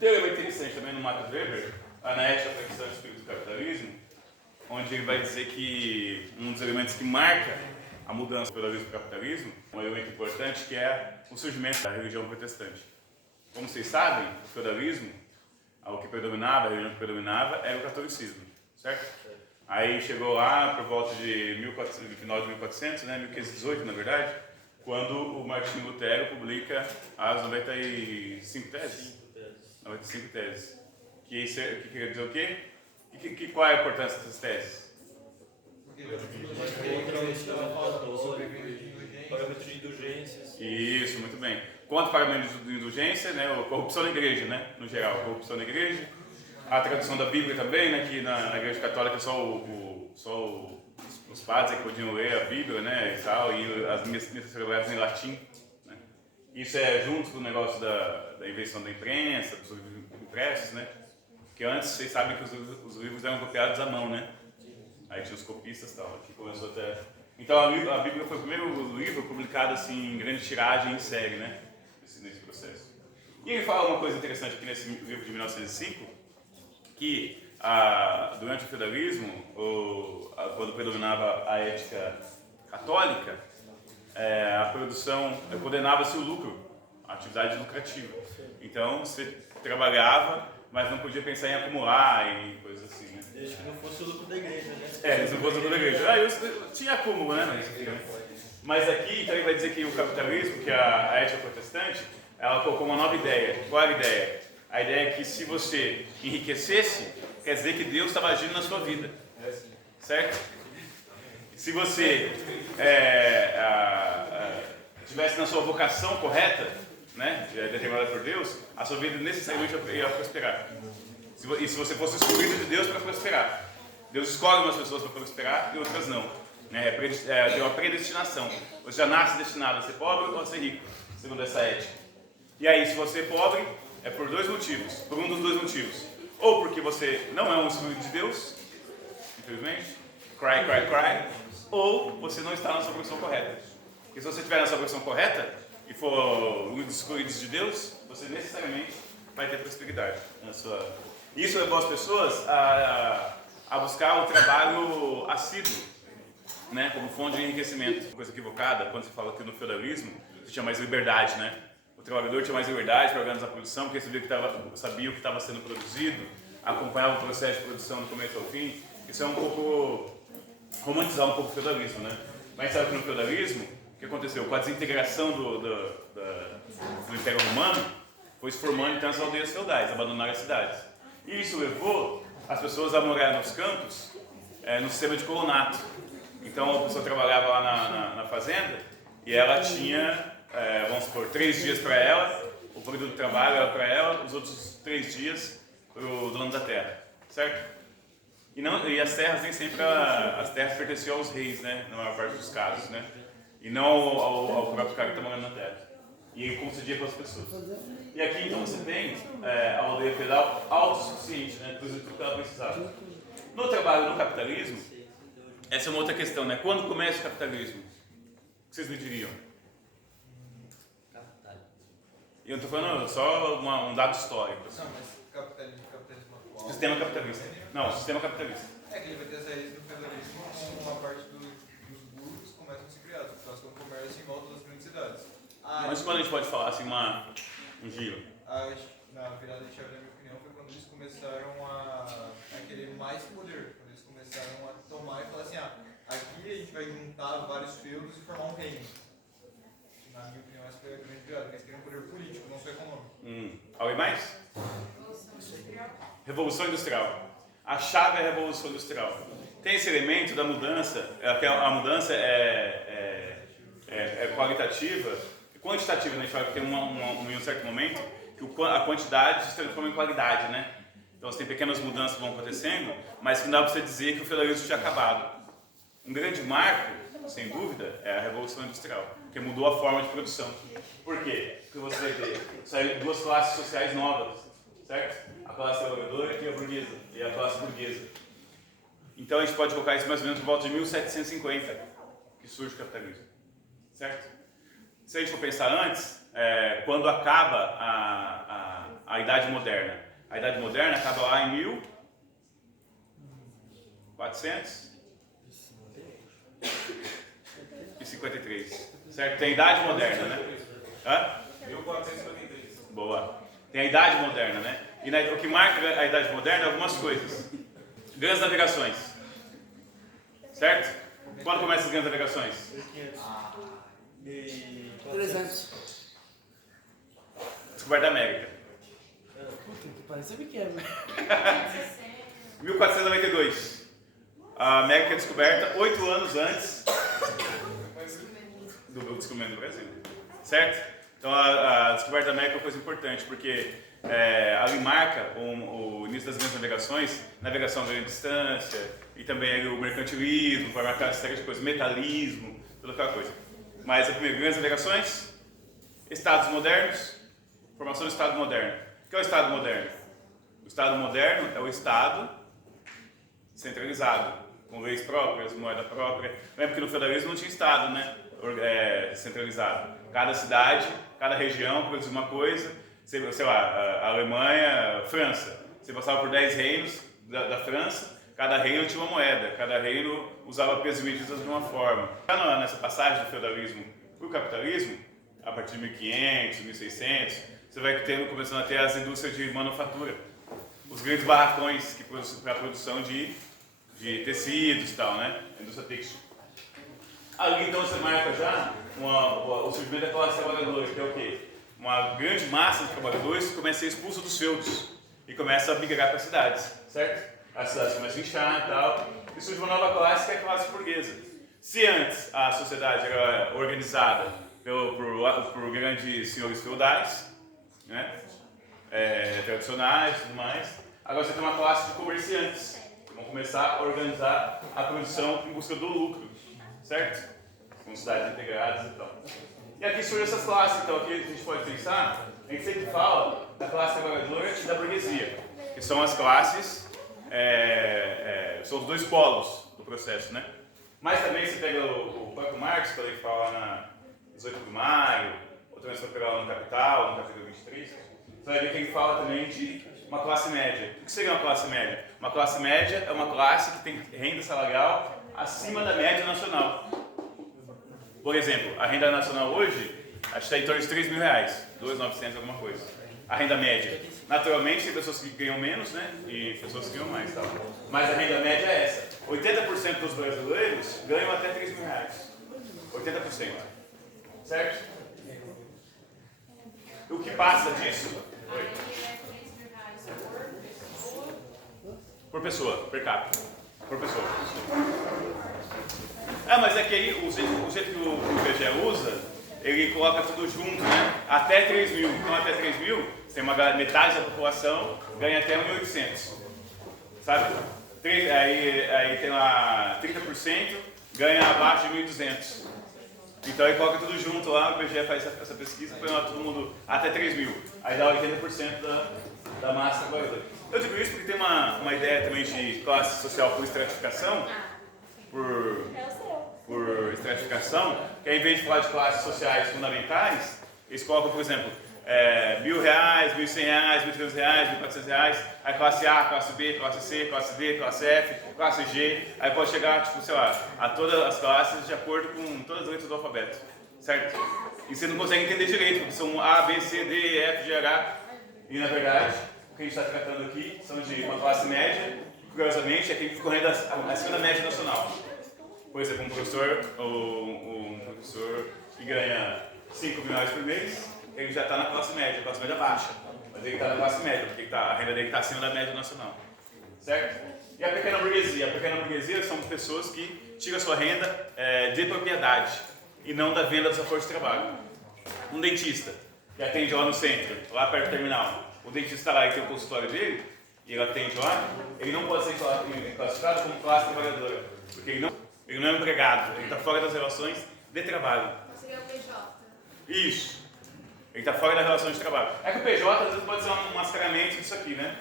teorema interessante também no Max Weber, na Ética da Questão do Espírito do Capitalismo, onde ele vai dizer que um dos elementos que marca a mudança do feudalismo para o capitalismo, um elemento importante, que é o surgimento da religião protestante. Como vocês sabem, o feudalismo, o que predominava, a religião que predominava, era o catolicismo, certo? Aí chegou lá por volta de final de 1400, né, 1518 na verdade, quando o Martinho Lutero publica as 95 teses. 95 teses. Que quer dizer o quê? Qual é a importância dessas teses? Pagamento de indulgências. Isso, muito bem. Contra o pagamento de indulgência, né, a corrupção na igreja, né, no geral, corrupção na igreja. A tradução da Bíblia também, né, que na igreja católica só os padres é que podiam ler a Bíblia, né, e tal, e as missas celebradas em latim. Né. Isso é junto com o negócio da invenção da imprensa, dos livros impressos, né, que antes vocês sabem que os livros eram copiados à mão, né. Aí tinha os copistas e tal, que começou até... Então a Bíblia foi o primeiro livro publicado assim, em grande tiragem em série, né, nesse processo. E ele fala uma coisa interessante aqui nesse livro de 1905, que durante o feudalismo, quando predominava a ética católica, a produção condenava-se o lucro, a atividade lucrativa. Então você trabalhava, mas não podia pensar em acumular e coisas assim, né? Desde que não fosse o lucro da igreja, né? Se não fosse o lucro da igreja. Eu tinha acúmulo, né? Mas aqui então ele vai dizer que o capitalismo, que a ética protestante, ela colocou uma nova ideia. Qual era a ideia? A ideia é que se você enriquecesse, quer dizer que Deus estava agindo na sua vida. Certo? Se você tivesse na sua vocação correta, né, determinada por Deus, a sua vida necessariamente ia prosperar. E se você fosse escolhido de Deus para prosperar. Deus escolhe umas pessoas para prosperar e outras não. Né? Tem uma predestinação. Você já nasce destinado a ser pobre ou a ser rico, segundo essa ética. E aí, se você é pobre, é por dois motivos. Por um dos dois motivos. Ou porque você não é um escolhido de Deus, infelizmente, cry, ou você não está na sua posição correta. Porque se você estiver na sua posição correta e for um dos escolhidos de Deus, você necessariamente vai ter prosperidade na sua... Isso levou as pessoas a buscar o trabalho assíduo, né, como fonte de enriquecimento. Uma coisa equivocada, quando você fala que no feudalismo você tinha mais liberdade, né? O trabalhador tinha mais liberdade para organizar a produção, porque sabia o que estava sendo produzido, acompanhava o processo de produção do começo ao fim. Isso é um pouco romantizar um pouco o feudalismo, né? Mas sabe que no feudalismo, o que aconteceu? Com a desintegração do Império Romano, foi se formando então as aldeias feudais, abandonaram as cidades. E isso levou as pessoas a morar nos campos, no sistema de colonato. Então a pessoa trabalhava lá na fazenda e ela tinha, vamos supor, 3 dias para ela, o período do trabalho era para ela, os outros 3 dias para o dono da terra, certo? E as terras nem sempre, as terras pertenciam aos reis, né, na maior parte dos casos, né? E não ao próprio cara que está morando na terra. E ele concedia para as pessoas. E aqui então você tem a aldeia feudal autossuficiente, né? Tudo que ela precisava. No trabalho, no capitalismo, essa é uma outra questão, né? Quando começa o capitalismo? O que vocês me diriam? E eu não estou falando só um dado histórico. Assim. Não, mas capitalismo atual. Sistema capitalista. Não, sistema capitalista. É que ele vai ter essa raiz do feudalismo, uma parte dos burgos começam a ser criados, por causa do comércio em volta das grandes cidades. Mas quando a gente pode falar assim, um giro? Na virada de chave, na minha opinião, foi quando eles começaram a querer mais poder. Quando eles começaram a tomar e falar assim, aqui a gente vai juntar vários feudos e formar um reino. Na minha opinião, essa foi a grande virada, porque eles queriam poder político, não só econômico. Alguém mais? Revolução Industrial. A chave é a Revolução Industrial. Tem esse elemento da mudança, a mudança é qualitativa, quantitativa, né? A gente fala que tem em um certo momento que a quantidade se transforma em qualidade, né? Então, você tem pequenas mudanças que vão acontecendo, mas que não dá para você dizer que o feudalismo tinha acabado. Um grande marco, sem dúvida, é a Revolução Industrial, que mudou a forma de produção. Por quê? Porque você vai ter 2 classes sociais novas, certo? A classe trabalhadora e a burguesa, e a classe burguesa. Então, a gente pode colocar isso mais ou menos por volta de 1750, que surge o capitalismo, certo? Se a gente for pensar antes, quando acaba a Idade Moderna. A Idade Moderna acaba lá em 1453. Certo? Tem a Idade Moderna, né? Hã? 1453. Boa. Tem a Idade Moderna, né? E o que marca a Idade Moderna é algumas coisas. Grandes navegações. Certo? Quando começam as grandes navegações? 300. Descoberta da América. Puta que pariu, sabe o que é? 1492. A América é descoberta 8 anos antes do descobrimento do Brasil. Certo? Então a descoberta da América é uma coisa importante, porque ali marca o início das grandes navegações, navegação a grande distância, e também o mercantilismo, para marcar uma série de coisas, metalismo, toda aquela coisa. Mas a primeira, grandes navegações, estados modernos, formação do Estado moderno. O que é o Estado moderno? O Estado moderno é o Estado centralizado, com leis próprias, moeda própria. Lembra que no feudalismo não tinha Estado, né? Centralizado. Cada cidade, cada região produzia uma coisa, sei lá, a Alemanha, França. Você passava por 10 reinos da França, cada reino tinha uma moeda, cada reino usava pesos e medidas de uma forma. Nessa passagem do feudalismo para o capitalismo, a partir de 1500, 1600, você vai começando a ter as indústrias de manufatura. Os grandes barracões para a produção de tecidos e tal, né? A indústria têxtil. Ali então você marca já o surgimento da classe trabalhadora, que é o quê? Uma grande massa de trabalhadores que começa a ser expulsa dos feudos e começa a migrar para as cidades, certo? As cidades começam a inchar e tal, e surge uma nova classe que é a classe burguesa. Se antes a sociedade era organizada por grandes senhores feudais, né? Tradicionais e tudo mais, agora você tem uma classe de comerciantes que vão começar a organizar a produção em busca do lucro, certo? Com cidades integradas e tal. E aqui surgem essas classes, então aqui a gente pode pensar, a gente sempre fala da classe trabalhadora e da burguesia, que são as classes, são os dois polos do processo, né? Mas também você pega o próprio Marx, quando ele fala na 18 de maio, ou também você vai pegar lá no Capital, no capítulo 23, você vai ver que ele fala também de uma classe média. O que seria uma classe média? Uma classe média é uma classe que tem renda salarial acima da média nacional. Por exemplo, a renda nacional hoje, acho que está em torno de 3 mil reais, 2.900 alguma coisa. A renda média. Naturalmente, tem pessoas que ganham menos, né? E pessoas que ganham mais, tá? Mas a renda média é essa. 80% dos brasileiros ganham até 3 mil reais. 80%. Certo? O que passa disso? Oi. Por pessoa, per capita. Por pessoa. Mas é que aí o jeito que o IBGE usa, ele coloca tudo junto, né? Até 3 mil. Então até 3 mil, tem metade da população ganha até 1.800. Sabe? Aí tem lá 30% ganha abaixo de 1.200. Então ele coloca tudo junto lá, o IBGE faz essa pesquisa, põe lá todo mundo até 3 mil. Aí dá 80% da massa trabalhadora. Eu digo isso porque tem uma ideia também de classe social por estratificação, por estratificação, que ao invés de falar de classes sociais fundamentais, eles colocam, por exemplo, R$1.000, R$1.100, R$1.300, R$1.400, aí classe A, classe B, classe C, classe D, classe F, classe G, aí pode chegar, tipo, sei lá, a todas as classes de acordo com todas as letras do alfabeto, certo? E você não consegue entender direito, porque são A, B, C, D, E, F, G, H, e na verdade, o que a gente está tratando aqui são de uma classe média, curiosamente, é quem ficou renda acima da média nacional. Por exemplo, um professor que ganha 5 mil reais por mês, ele já está na classe média baixa. Mas ele está na classe média, porque a renda dele está acima da média nacional. Certo? E a pequena burguesia? A pequena burguesia são pessoas que tiram a sua renda de propriedade e não da venda da sua força de trabalho. Um dentista que atende lá no centro, lá perto do terminal. O dentista está lá e tem o consultório dele, e ele atende lá, ele não pode ser classificado como classe trabalhadora, porque ele não é empregado, ele está fora das relações de trabalho. Seria o PJ. Isso. Ele está fora da relação de trabalho. É que o PJ às vezes pode ser um mascaramento disso aqui, né?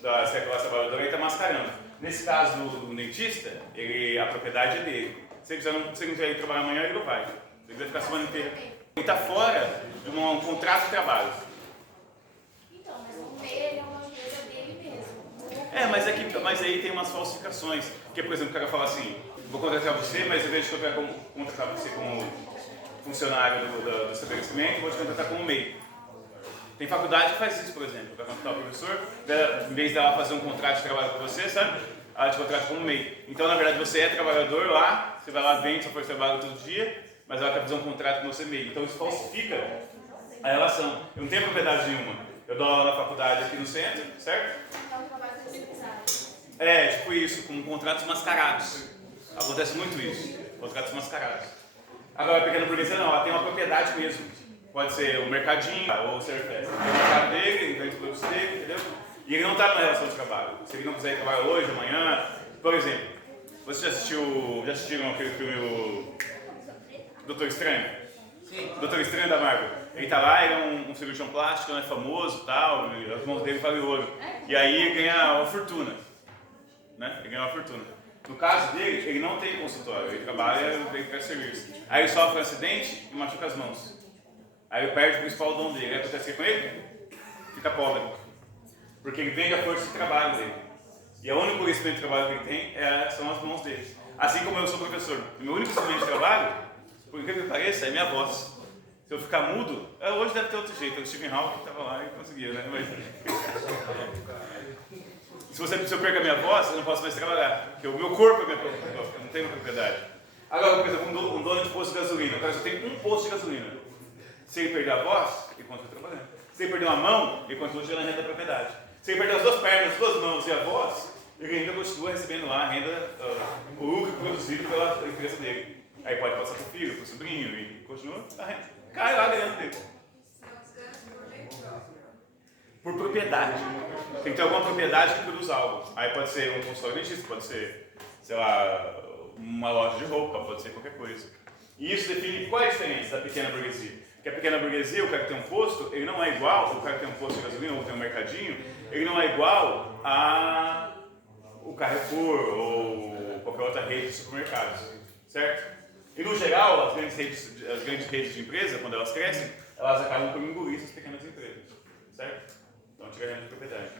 Se a classe trabalhadora, ele está mascarando. Nesse caso do dentista, a propriedade é dele. Se ele não quiser ir trabalhar amanhã, ele não vai. Ele vai ficar a semana inteira. Ele está fora de um contrato de trabalho. Então, mas mas aí tem umas falsificações. Que, por exemplo, o cara fala assim, vou contratar você, mas ao invés de contratar você como funcionário do estabelecimento, vou te contratar como MEI. Tem faculdade que faz isso, por exemplo. Vai contratar o professor, em vez dela fazer um contrato de trabalho com você, sabe? Ela te contrata como MEI. Então, na verdade, você é trabalhador lá, você vai lá, vende sua força de trabalho todo dia, mas ela quer fazer um contrato com você MEI. Então, isso falsifica a relação. Eu não tenho propriedade nenhuma. Eu dou aula na faculdade aqui no centro, certo? É, tipo isso, com contratos mascarados. Acontece muito isso, contratos mascarados. Agora, a pequena burguesia não, ela tem uma propriedade mesmo. Pode ser o mercadinho ou o Serfest. Tem o mercado dele, ele vende produtos dele, entendeu? E ele não está numa relação de trabalho. Se ele não quiser ir trabalhar hoje, amanhã... Por exemplo, você já assistiram aquele filme o Doutor Estranho? Sim. Doutor Estranho da Marvel. Ele tá lá, ele é um cirurgião plástico, né, famoso e tal, as mãos dele valem ouro. E aí ele ganha uma fortuna. Né? Ele ganha uma fortuna. No caso dele, ele não tem consultório, ele trabalha, ele presta serviço. Aí ele sofre um acidente e machuca as mãos. Aí ele perde o principal dom dele. Aí acontece o que com ele? Fica pobre. Porque ele vende a força de trabalho dele. E o único instrumento de trabalho que ele tem são as mãos dele. Assim como eu sou professor. O meu único instrumento de trabalho, por incrível que pareça, é minha voz. Se eu ficar mudo, hoje deve ter outro jeito. O Stephen Hawking estava lá e conseguia, né? Mas... se eu perco a minha voz, eu não posso mais trabalhar. Porque o meu corpo é minha propriedade. Eu não tenho propriedade. Agora, por exemplo, um dono de posto de gasolina. O cara só tem um posto de gasolina. Se ele perder a voz, ele continua trabalhando. Se ele perder uma mão, ele continua gerando renda da propriedade. Se ele perder as duas pernas, as duas mãos e a voz, ele ainda continua recebendo lá a renda, o lucro produzido pela empresa dele. Aí pode passar para o filho, para o sobrinho, e continua a renda. Cai lá ganhando dele. Por propriedade. Tem que ter alguma propriedade que produz algo. Aí pode ser um consultório dentista, pode ser, sei lá, uma loja de roupa, pode ser qualquer coisa. E isso define qual é a diferença da pequena burguesia. Porque a pequena burguesia, o cara que tem um posto, ele não é igual, o cara que tem um posto de gasolina ou tem um mercadinho, ele não é igual a o Carrefour ou qualquer outra rede de supermercados, certo? E no geral, as grandes redes de empresa, quando elas crescem, elas acabam por engolir essas pequenas empresas, certo? Então, tira renda de propriedade.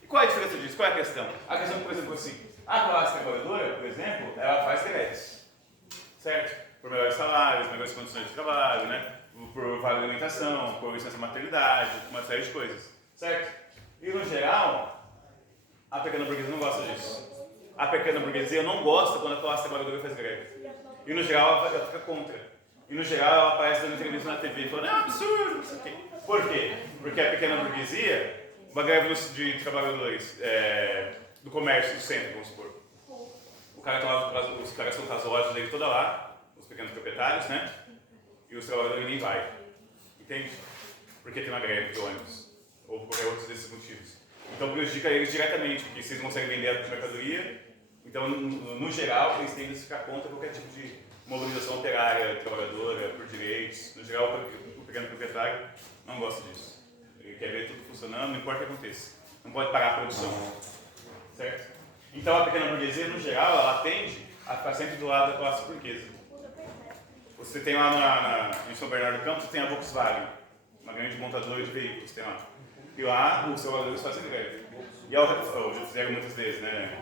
E qual é a diferença disso? Qual é a questão? A questão, por exemplo, assim, a classe trabalhadora, por exemplo, ela faz greves, certo? Por melhores salários, melhores condições de trabalho, né? Por vale alimentação, por licença maternidade, uma série de coisas, certo? E no geral, a pequena burguesia não gosta disso. A pequena burguesia não gosta quando a classe trabalhadora faz greve. E no geral ela fica contra. E no geral ela aparece dando entrevista na TV falando, é um absurdo, não sei o quê. Por quê? Porque a pequena burguesia, uma greve de trabalhadores do comércio do centro, vamos supor. O cara tá lá, os caras estão com as lojas dele toda lá, os pequenos proprietários, né? E os trabalhadores nem vai. Entende? Porque tem uma greve de ônibus. Ou por qualquer outro desses motivos. Então prejudica eles diretamente, porque vocês não conseguem vender a mercadoria. Então, no geral, eles tendem a ficar contra qualquer tipo de mobilização operária, trabalhadora, por direitos. No geral, o pequeno proprietário não gosta disso. Ele quer ver tudo funcionando, não importa o que aconteça. Não pode parar a produção. Certo? Então, a pequena burguesia, no geral, ela tende a ficar sempre do lado da classe burguesa. Você tem lá em São Bernardo do Campo, você tem a Volkswagen, uma grande montadora de veículos, tem lá. E lá, os trabalhadores fazem greve. E já fizeram muitas vezes, né?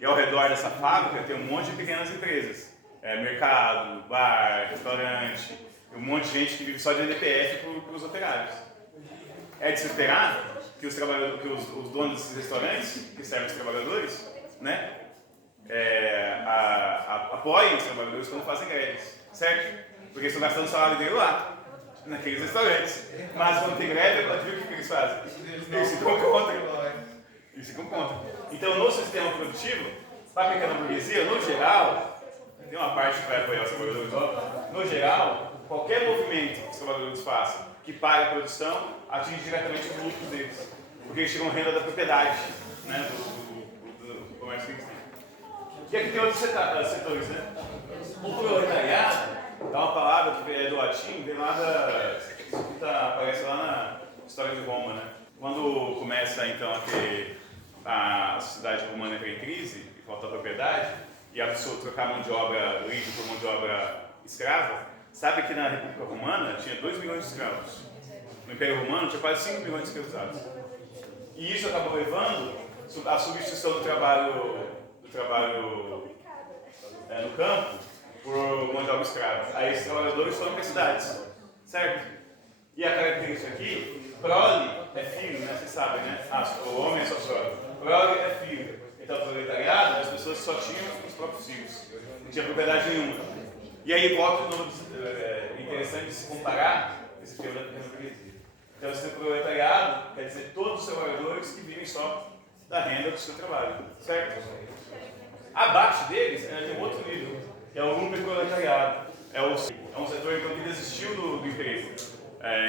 E ao redor dessa fábrica tem um monte de pequenas empresas. Mercado, bar, restaurante, um monte de gente que vive só de NPF para os operários. É de se esperar que os donos desses restaurantes, que servem os trabalhadores, né? Apoiem os trabalhadores quando fazem greves, certo? Porque eles estão gastando o salário dele lá, naqueles restaurantes. Mas quando tem greve, adivinha o que eles fazem? Eles ficam contra. Eles ficam contra. Então, no sistema produtivo, para a pequena burguesia, no geral, tem uma parte que vai apoiar os trabalhadores, no geral, qualquer movimento que os trabalhadores façam que pague a produção, atinge diretamente os lucros deles. Porque eles tiram renda da propriedade, né, do comércio que eles têm. E aqui tem outros setores, né? O proletariado, dá uma palavra do latim, vem lá aparece lá na história de Roma, né? Quando começa então a ter a sociedade romana entra em crise e falta a propriedade, e a pessoa trocar mão de obra livre por mão de obra escrava, sabe que na República Romana tinha 2 milhões de escravos. No Império Romano tinha quase 5 milhões de escravizados. E isso acabou levando a substituição do trabalho no campo por mão de obra escrava. Aí esses trabalhadores foram para as cidades, certo? E a característica aqui, prole é filho, né? Vocês sabem, né? O homem é só prole. Prole é filho. Então, o proletariado, as pessoas só tinham os próprios filhos. Não tinha propriedade nenhuma. E aí volta de novo, interessante de se comparar esse tema da crise. Então, esse proletariado quer dizer todos os trabalhadores que vivem só da renda do seu trabalho, certo? Abaixo deles, tem um outro nível, que é o lumpenproletariado. É um setor então, que desistiu do emprego.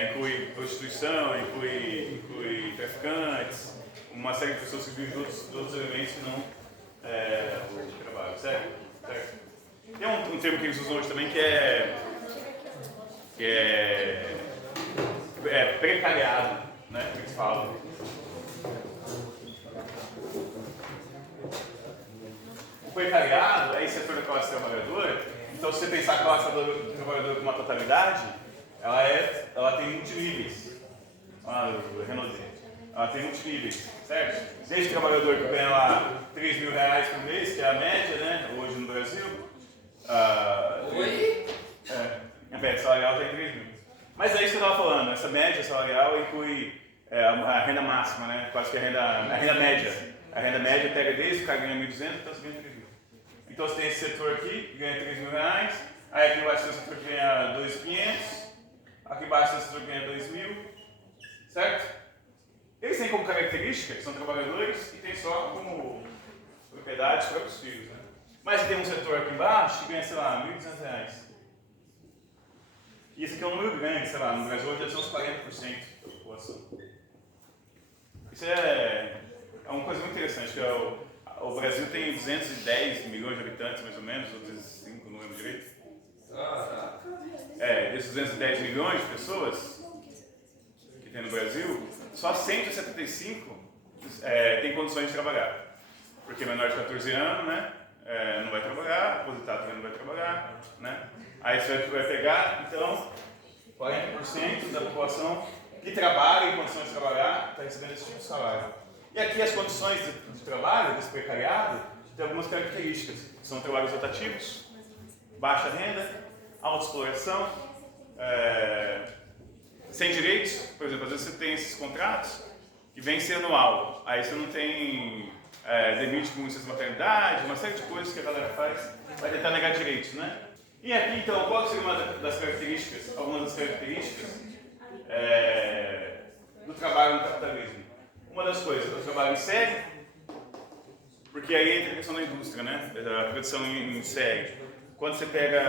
Inclui prostituição, inclui traficantes, uma série de pessoas que vivem de outros elementos que não o trabalho, certo? Tem um termo que eles usam hoje também que é precariado, né? Que eles falam. O precariado é esse setor da classe trabalhadora. Então, se você pensar a classe trabalhadora como uma totalidade, ela tem multiníveis. Ela tem multiníveis, certo? Desde o trabalhador que ganha lá R$3.000 por mês, que é a média, né? Hoje no Brasil. A média salarial está em 3 mil. Mas é isso que eu estava falando, essa média salarial inclui a renda máxima, né? Quase que a renda média. A renda média pega desde o cara ganha 1.200 até os 3 mil. Então você tem esse setor aqui que ganha R$3.000, aí aqui embaixo tem o setor que ganha 2.500, aqui embaixo tem o setor que ganha 2.000, certo? Eles têm como característica que são trabalhadores e tem só como propriedade os próprios filhos, né? Mas tem um setor aqui embaixo que ganha, sei lá, R$1.200. E esse aqui é um número grande, sei lá, no Brasil hoje já são uns 40% da população. Isso é uma coisa muito interessante, que o Brasil tem 210 milhões de habitantes, mais ou menos, ou 205, não lembro direito. Desses 210 milhões de pessoas que tem no Brasil, só 175 tem condições de trabalhar. Porque menor de 14 anos, né, não vai trabalhar, aposentado também não vai trabalhar, né? Aí você vai pegar, então, 40% da população que trabalha em condições de trabalhar está recebendo esse tipo de salário. E aqui as condições de trabalho, desse precariado, tem algumas características. São trabalhos rotativos, baixa renda, autoexploração, sem direitos. Por exemplo, às vezes você tem esses contratos que vencem anual, aí você não tem demite por licença de maternidade, uma série de coisas que a galera faz, vai tentar negar direitos, né? E aqui, então, qual seria uma das características, algumas das características do trabalho no capitalismo? Uma das coisas, o trabalho em série, porque aí entra a questão da indústria, né? A produção em série. Quando você pega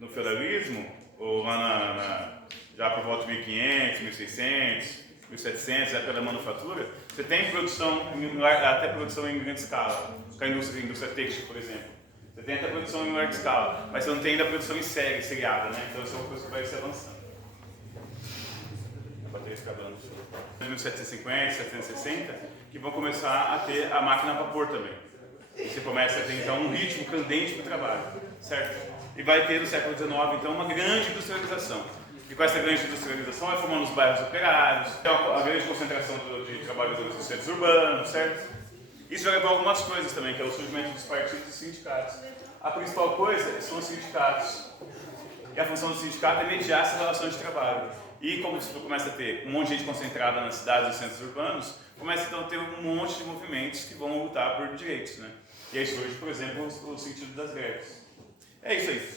no feudalismo, ou lá já por volta de 1500, 1600, 1700, época da manufatura, você tem produção, até produção em grande escala, com a indústria têxtil, por exemplo. Você tem até produção em larga escala, mas você não tem ainda produção em série, seriada, né? Então isso é uma coisa que vai se avançando. A bateria fica dando. Em 1750, 1760, que vão começar a ter a máquina a vapor também. Você começa a ter então um ritmo candente do trabalho, certo? E vai ter no século XIX então uma grande industrialização. E com essa grande industrialização vai formando os bairros operários, então, a grande concentração de trabalhadores nos centros urbanos, certo? Isso vai levar a algumas coisas também, que é o surgimento dos partidos e sindicatos. A principal coisa são os sindicatos. E a função do sindicato é mediar essa relação de trabalho. E como você começa a ter um monte de gente concentrada nas cidades e centros urbanos, começa então a ter um monte de movimentos que vão lutar por direitos, né? E aí surge, por exemplo, o sentido das greves. É isso aí.